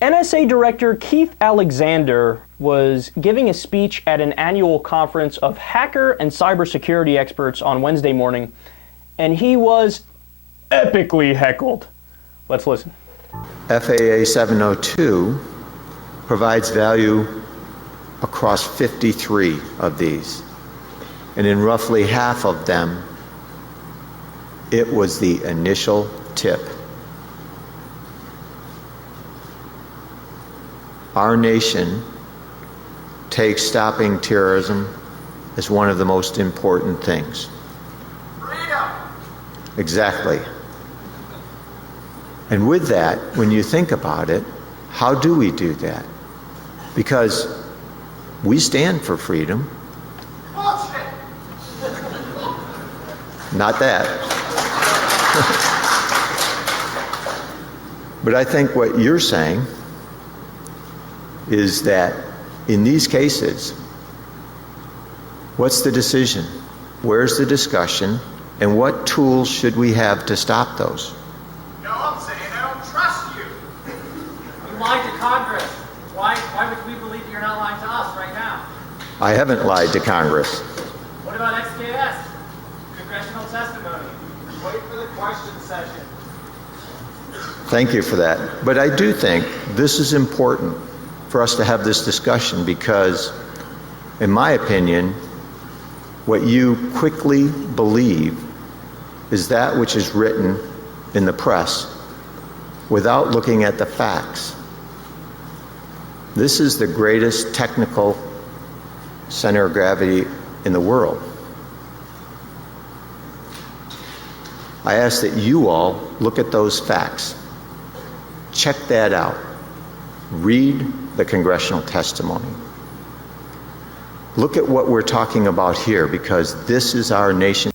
NSA Director Keith Alexander was giving a speech at an annual conference of hacker and cybersecurity experts on Wednesday morning, and he was epically heckled. Let's listen. FAA 702 provides value across 53 of these, and in roughly half of them, it was the initial tip. Our nation takes stopping terrorism as one of the most important things. Freedom! Exactly. And with that, when you think about it, how do we do that? Because we stand for freedom. Bullshit! Not that. But I think what you're saying is that in these cases, what's the decision? Where's the discussion? And what tools should we have to stop those? No, I'm saying I don't trust you. You lied to Congress. Why would we believe you're not lying to us right now? I haven't lied to Congress. What about XKS? Congressional testimony. Wait for the question session. Thank you for that. But I do think this is important for us to have this discussion because, in my opinion, what you quickly believe is that which is written in the press without looking at the facts. This is the greatest technical center of gravity in the world. I ask that you all look at those facts. Check that out. Read the congressional testimony. Look at what we're talking about here, because this is our nation.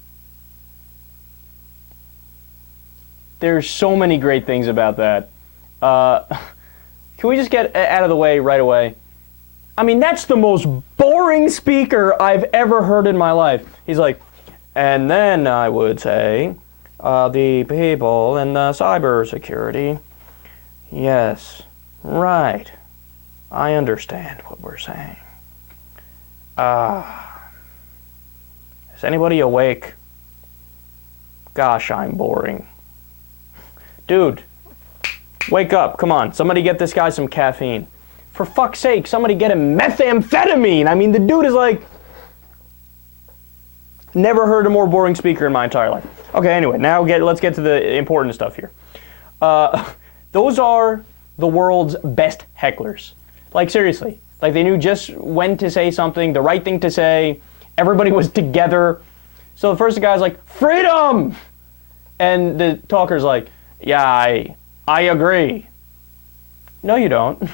There's so many great things about that. Can we just get out of the way right away? I mean, that's the most boring speaker I've ever heard in my life. He's like, and then I would say, the people in the cybersecurity. Yes, right. I understand what we're saying. Is anybody awake? Gosh, I'm boring. Dude, wake up. Come on. Somebody get this guy some caffeine. For fuck's sake, somebody get him methamphetamine. I mean, the dude is like... Never heard a more boring speaker in my entire life. Okay, anyway, now let's get to the important stuff here. Those are the world's best hecklers. Like, seriously. Like, they knew just when to say something, the right thing to say. Everybody was together. So the first guy's like, freedom! And the talker's like, yeah, I agree. No, you don't.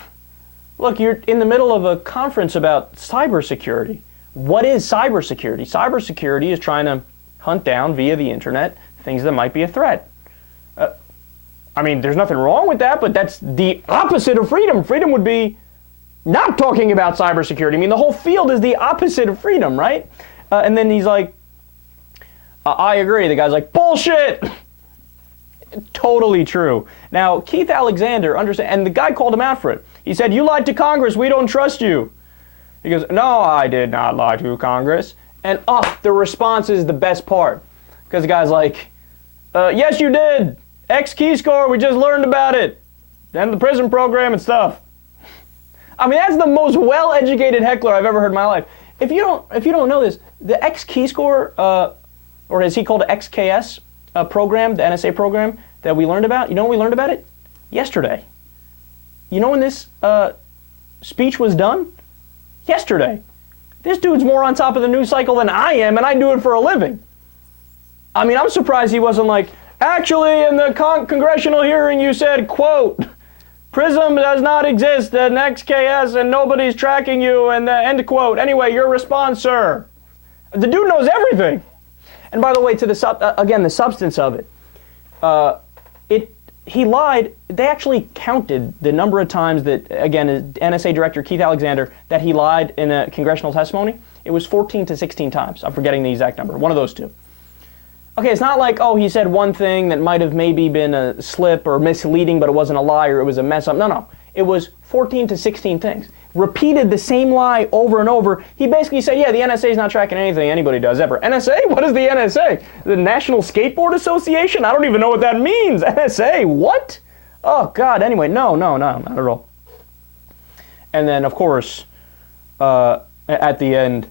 Look, you're in the middle of a conference about cybersecurity. What is cybersecurity? Cybersecurity is trying to hunt down via the internet things that might be a threat. I mean, there's nothing wrong with that, but that's the opposite of freedom. Freedom would be not talking about cybersecurity. I mean, the whole field is the opposite of freedom, right? And then he's like, I agree. The guy's like, bullshit! Totally true. Now, Keith Alexander, and the guy called him out for it. He said, you lied to Congress. We don't trust you. He goes, no, I did not lie to Congress. And the response is the best part. Because the guy's like, yes, you did. X key score, we just learned about it. Then the prison program and stuff. I mean, that's the most well-educated heckler I've ever heard in my life. If you don't know this, the X key score, or as he called it, XKS program, the NSA program that we learned about, you know when we learned about it? Yesterday. You know when this speech was done? Yesterday. This dude's more on top of the news cycle than I am, and I do it for a living. I mean, I'm surprised he wasn't like, actually, in the congressional hearing you said, quote, PRISM does not exist, an XKS, and nobody's tracking you, and end quote. Anyway, your response, sir. The dude knows everything. And by the way, to the again, the substance of it, he lied. They actually counted the number of times that, again, NSA Director Keith Alexander, that he lied in a congressional testimony. It was 14 to 16 times. I'm forgetting the exact number. One of those two. Okay, it's not like, oh, he said one thing that might have maybe been a slip or misleading, but it wasn't a lie or it was a mess up. No. It was 14 to 16 things. Repeated the same lie over and over. He basically said, yeah, the NSA is not tracking anything anybody does ever. NSA? What is the NSA? The National Skateboard Association? I don't even know what that means. NSA? What? Oh, God. Anyway, no, not at all. And then, of course, at the end,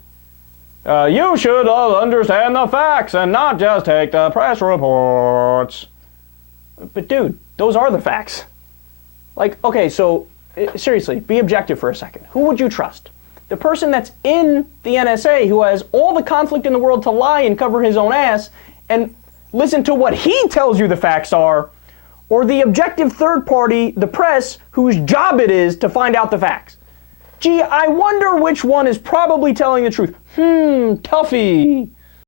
you should understand the facts and not just take the press reports. But, dude, those are the facts. Like, okay, so seriously, be objective for a second. Who would you trust? The person that's in the NSA who has all the conflict in the world to lie and cover his own ass and listen to what he tells you the facts are, or the objective third party, the press, whose job it is to find out the facts? Gee, I wonder which one is probably telling the truth. Toughie.